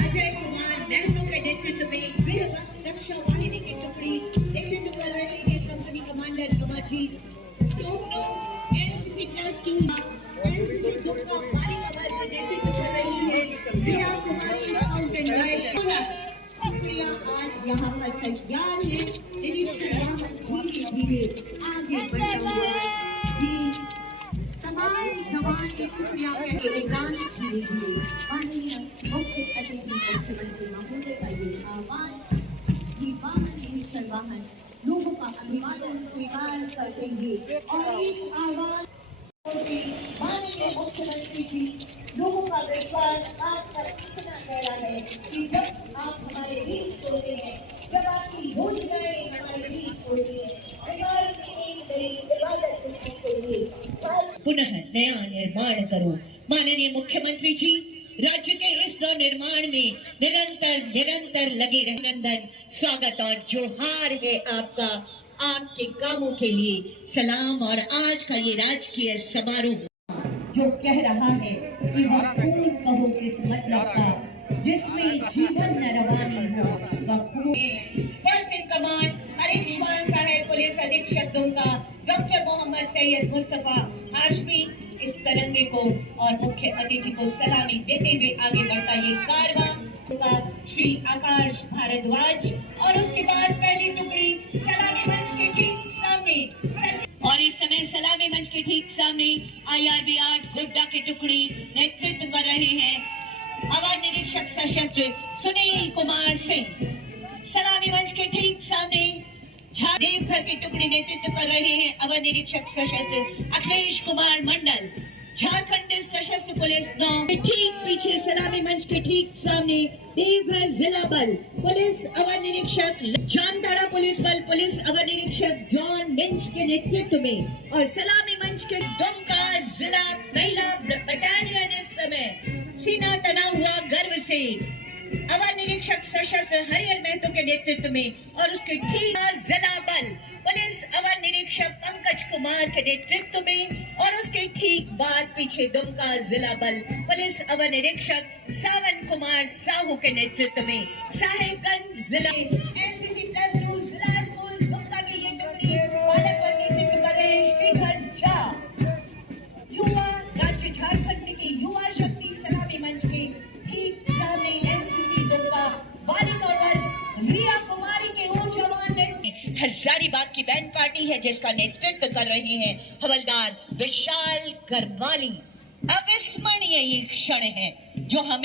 अजय कुमार महतो के नेतृत्व में गृह रक्षा वाहिनी की टुकड़ी नेतृत्व कर रही है company commander Amarjeet Topno. NCC +2 NCC Durga बालिका वर्ग का नेतृत्व कर रही है Priya Kumari scout and guide. टुकड़ियां आज यहाँ पर तैयार है। निरीक्षण वाहन धीरे धीरे आगे बढ़ता हुआ तमाम जवान टुकड़ियां ऐलान धीरे धीरे माननीय मुख्य अतिथि मुख्यमंत्री महोदय का ये आह्वान कि वाहन निरीक्षण वाहन लोगों का अभिवादन स्वीकार करते हुए और एक आह्वान माननीय मुख्यमंत्री जी, लोगों का विश्वास आप पर इतना गहरा है कि जब आप हमारे बीच होते हैं, जब आपकी योजनाएं हमारे बीच होती है, पुनः नया निर्माण करो। माननीय मुख्यमंत्री जी, राज्य के इस निर्माण में निरंतर लगे रहे। नंदन स्वागत और जोहार है आपका, आपके कामों के लिए सलाम। और आज का ये राजकीय समारोह जो कह रहा है कि वह खून कहो किस मतलब का, जिसमें जीवन न रवानी हो वह खून। फर्स्ट इन कमांड हरीशवान साहब पुलिस अधीक्षक दुमका डॉक्टर मोहम्मद सैयद मुस्तफा हाशमी इस तिरंगे को और मुख्य अतिथि को सलामी देते हुए आगे बढ़ता ये कारवां श्री आकाश भारद्वाज। और उसके बाद पहली टुकड़ी सलामी मंच के ठीक सामने और इस समय सलामी मंच के ठीक सामने IRB 8 गोड्डा की टुकड़ी नेतृत्व कर रहे हैं अवर निरीक्षक सशस्त्र सुनील कुमार सिंह। सलामी मंच के ठीक सामने देवघर की टुकड़ी नेतृत्व कर रहे हैं अवर निरीक्षक सशस्त्र अखिलेश कुमार मंडल। झारखंड सशस्त्र पुलिस 9 ठीक पीछे सलामी मंच के ठीक सामने देवघर जिला बल पुलिस अवर निरीक्षक जामताड़ा पुलिस बल पुलिस अवर निरीक्षक जॉन मिंच के नेतृत्व में। और सलामी मंच के दुमका जिला महिला बटालियन इस समय सीना तना हुआ गर्व से अवर निरीक्षक सशस्त्र हरिहर महतो के नेतृत्व में। और उसके ठीक जिला बल पुलिस अवर निरीक्षक पंकज कुमार के नेतृत्व में। और उसके ठीक बाद पीछे दुमका जिला बल पुलिस अवर निरीक्षक सावन कुमार साहू के नेतृत्व में। साहिबगंज जिला एनसीसी +2 जिला स्कूल दुमका की ये टुकड़ी पालक पर नेतृत्व कर रहे हैं श्रीधर झा। युवा राज्य झारखंड की युवा शक्ति सलामी मंच के ठीक सामने एनसीसी दुमका बालिका वर्ग रिया कुमारी के ओर जवान ने हजारीबाग की बैंड पार्टी है जिसका नेतृत्व कर रहे हैं हवलदार विशाल करवाली। अविस्मरणीय ये क्षण है जो हमें